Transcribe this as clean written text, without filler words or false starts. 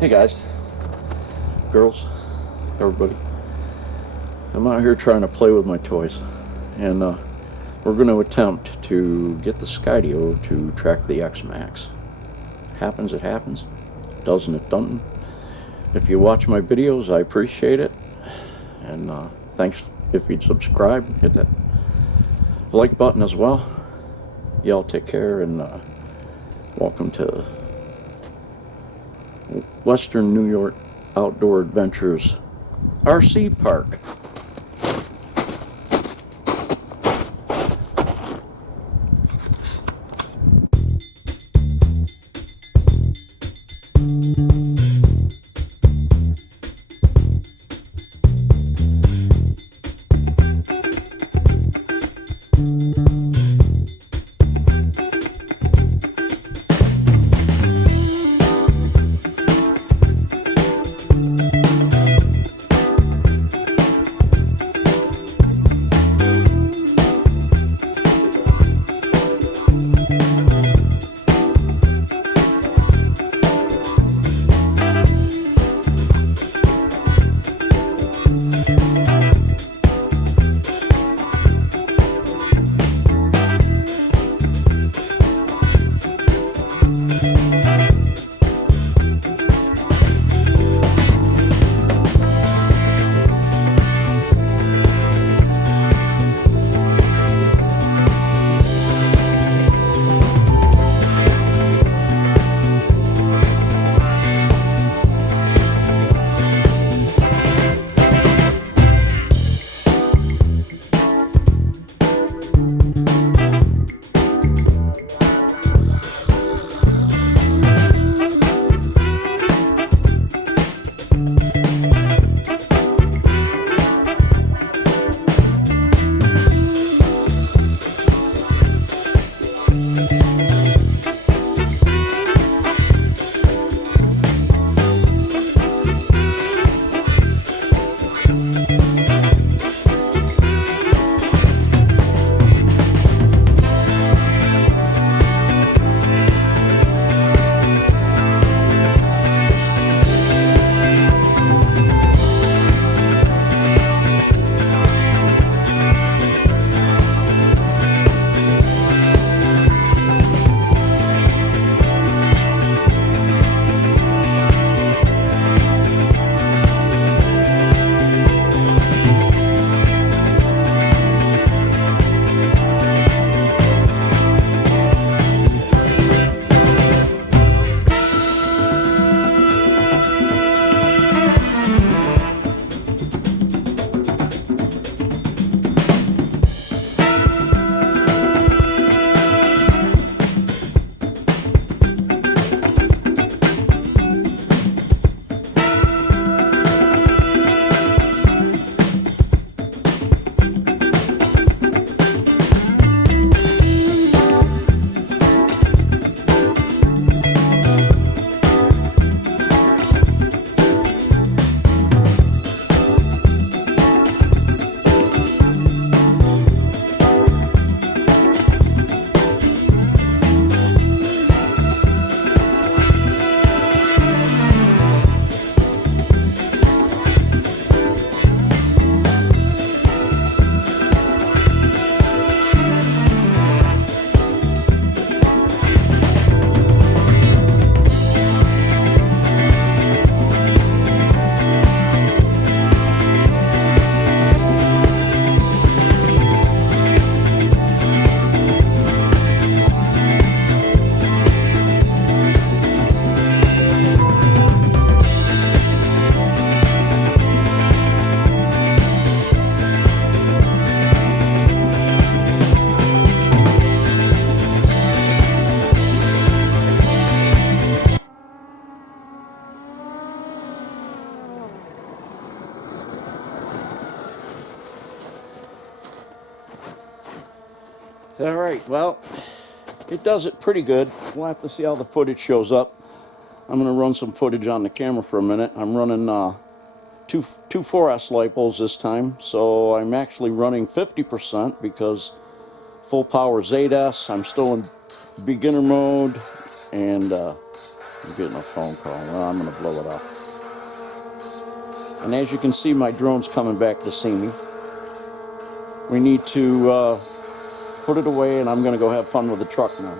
Hey guys, girls, everybody. I'm out here trying to play with my toys, and we're going to attempt to get the Skydio to track the X-Maxx. Happens, it happens. Doesn't, it doesn't. If you watch my videos, I appreciate it, and thanks if you'd subscribe, hit that like button as well. Y'all take care, and welcome to Western New York Outdoor Adventures RC Park. All right, well, it does it pretty good. We'll have to see how the footage shows up. I'm going to run some footage on the camera for a minute. I'm running two 4S LiPos this time, so I'm actually running 50% because full power is 8S. I'm still in beginner mode, and I'm getting a phone call. Well, I'm going to blow it up. And as you can see, my drone's coming back to see me. We need to put it away, and I'm going to go have fun with the truck now.